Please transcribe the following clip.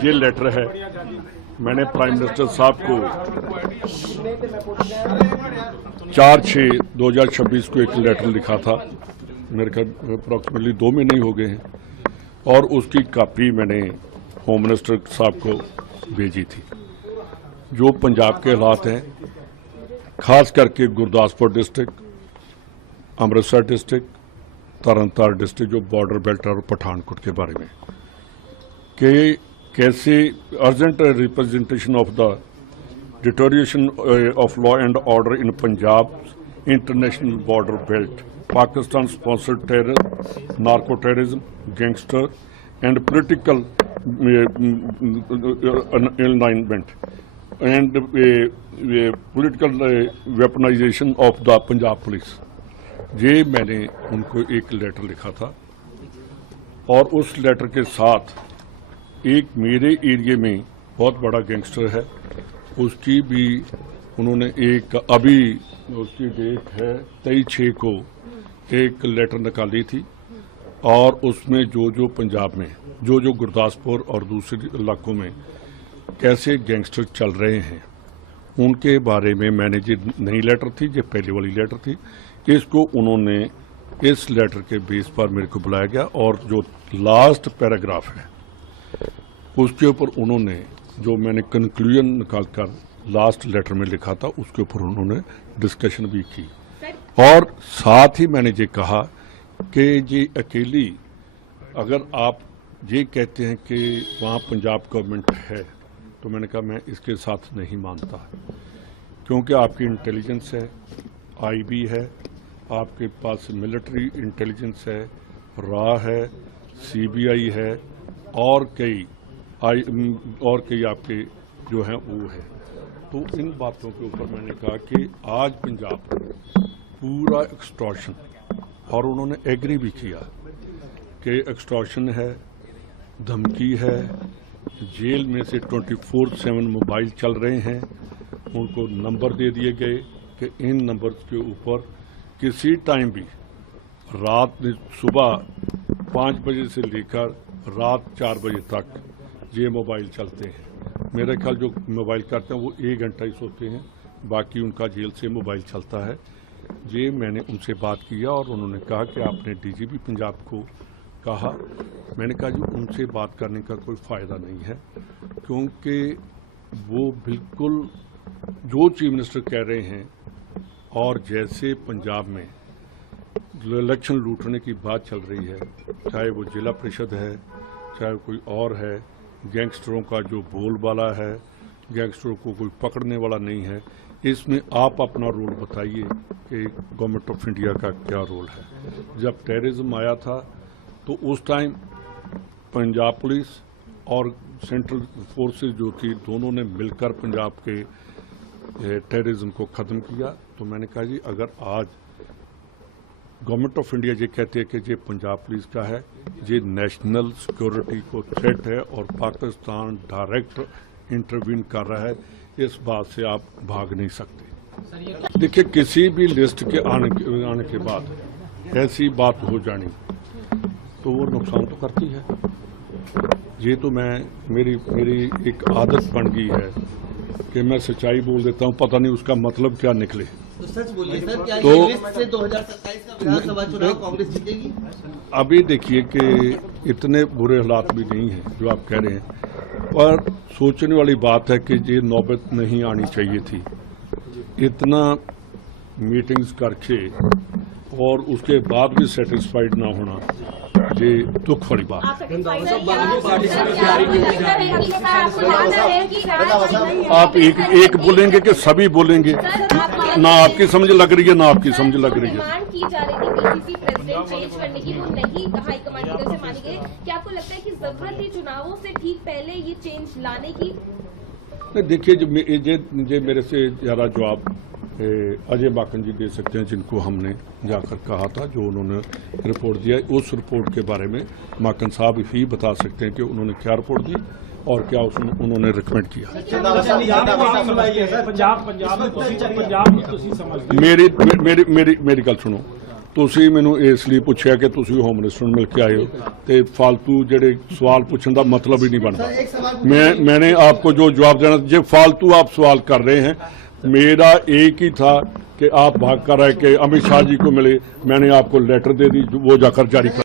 ये लेटर है, मैंने प्राइम मिनिस्टर साहब को 4/6/2026 को एक लेटर लिखा था। मेरे ख्याल अप्रॉक्सीमेटली 2 महीने ही हो गए हैं, और उसकी कापी मैंने होम मिनिस्टर साहब को भेजी थी। जो पंजाब के हालात हैं, खास करके Gurdaspur district, Amritsar district, Tarn Taran district, जो बॉर्डर बेल्ट और पठानकोट के बारे में, कि कैसे urgent representation of the deterioration of law and order in Punjab international border belt, Pakistan sponsored terror, narco terrorism, gangster and political alignment and political weaponisation of the Punjab police, ये मैंने उनको एक लेटर लिखा था। और उस लेटर के साथ एक मेरे एरिया में बहुत बड़ा गैंगस्टर है, उसकी भी उन्होंने एक, अभी उसकी डेट है 23/6 को एक लेटर निकाली थी, और उसमें जो पंजाब में जो गुरदासपुर और दूसरे इलाकों में कैसे गैंगस्टर चल रहे हैं, उनके बारे में मैंने जो नई लेटर थी, जो पहले वाली लेटर थी, इसको उन्होंने इस लेटर के बेस पर मेरे को बुलाया गया, और जो लास्ट पैराग्राफ है उसके ऊपर उन्होंने, जो मैंने कंक्लूजन निकालकर लास्ट लेटर में लिखा था, उसके ऊपर उन्होंने डिस्कशन भी की। और साथ ही मैंने ये कहा कि ये अकेली, अगर आप ये कहते हैं कि वहाँ पंजाब गवर्नमेंट है, तो मैंने कहा मैं इसके साथ नहीं मानता, क्योंकि आपकी इंटेलिजेंस है, आईबी है, आपके पास मिलिट्री इंटेलिजेंस है, रा है, सीबीआई है, और कई आपके जो हैं वो है। तो इन बातों के ऊपर मैंने कहा कि आज पंजाब पूरा एक्सटॉर्शन, और उन्होंने एग्री भी किया कि एक्सटॉर्शन है, धमकी है, जेल में से 24/7 मोबाइल चल रहे हैं, उनको नंबर दे दिए गए कि इन नंबर के ऊपर किसी टाइम भी रात सुबह 5 बजे से लेकर रात 4 बजे तक ये मोबाइल चलते हैं। मेरे ख्याल जो मोबाइल करते हैं वो 1 घंटा ही सोते हैं, बाकी उनका जेल से मोबाइल चलता है। ये मैंने उनसे बात किया, और उन्होंने कहा कि आपने डीजीपी पंजाब को कहा। मैंने कहा जी उनसे बात करने का कोई फ़ायदा नहीं है, क्योंकि वो बिल्कुल जो चीफ मिनिस्टर कह रहे हैं, और जैसे पंजाब में इलेक्शन लूटने की बात चल रही है, चाहे वो जिला परिषद है, चाहे कोई और है, गैंगस्टरों का जो बोलबाला है, गैंगस्टरों को कोई पकड़ने वाला नहीं है, इसमें आप अपना रोल बताइए कि गवर्नमेंट ऑफ इंडिया का क्या रोल है। जब टेररिज्म आया था तो उस टाइम पंजाब पुलिस और सेंट्रल फोर्सेस जो थी, दोनों ने मिलकर पंजाब के टेररिज्म को ख़त्म किया। तो मैंने कहा जी अगर आज गवर्नमेंट ऑफ इंडिया ये कहते हैं कि ये पंजाब पुलिस का है, ये नेशनल सिक्योरिटी को थ्रेट है, और पाकिस्तान डायरेक्ट इंटरवीन कर रहा है, इस बात से आप भाग नहीं सकते। देखिए किसी भी लिस्ट के आने के बाद ऐसी बात हो जानी तो वो नुकसान तो करती है। ये तो मेरी एक आदत बन गई है कि मैं सच्चाई बोल देता हूँ, पता नहीं उसका मतलब क्या निकले। तो सच बोलिए सर, क्या ये लिस्ट से 2027 का विधानसभा चुनाव कांग्रेस जीतेगी? अभी देखिए कि इतने बुरे हालात भी नहीं हैं जो आप कह रहे हैं, पर सोचने वाली बात है कि ये नौबत नहीं आनी चाहिए थी। इतना मीटिंग्स करके और उसके बाद भी सेटिस्फाइड ना होना, ये दुख वाली बात है। आप एक बोलेंगे कि सभी बोलेंगे, ना आपकी समझ लग रही है ना आपकी समझ लग रही है। की जा रही थी प्रेसिडेंट चेंज करने की, वो नहीं हाईकमान की तरफ से मानी गई। क्या आपको लगता है कि जरूरत थी चुनावों से ठीक पहले ये चेंज लाने की? देखिए जो मेरे से ज़्यादा जवाब अजय माकन जी दे सकते हैं, जिनको हमने जाकर कहा था, जो उन्होंने रिपोर्ट दिया, उस रिपोर्ट के बारे में माकन साहब ही बता सकते हैं कि उन्होंने क्या रिपोर्ट दी और क्या उन्होंने रिकमेंड किया। मेरी गल सुनो, ਤੁਸੀਂ ਮੈਨੂੰ ਇਸ ਲਈ ਪੁੱਛਿਆ ਕਿ ਤੁਸੀਂ ਹੋਮ ਮਿਨਿਸਟਰ ਨੂੰ ਮਿਲ ਕੇ ਆਏ ਹੋ ਤੇ फालतू ਜਿਹੜੇ सवाल पूछने का मतलब ही नहीं बनता। सर, एक सवाल मैंने आपको जो जवाब देना, जो फालतू आप सवाल कर रहे हैं, मेरा एक ही था कि आप भाग कर आए कि अमित शाह जी को मिले, मैंने आपको लेटर दे दी, वो जाकर जारी कर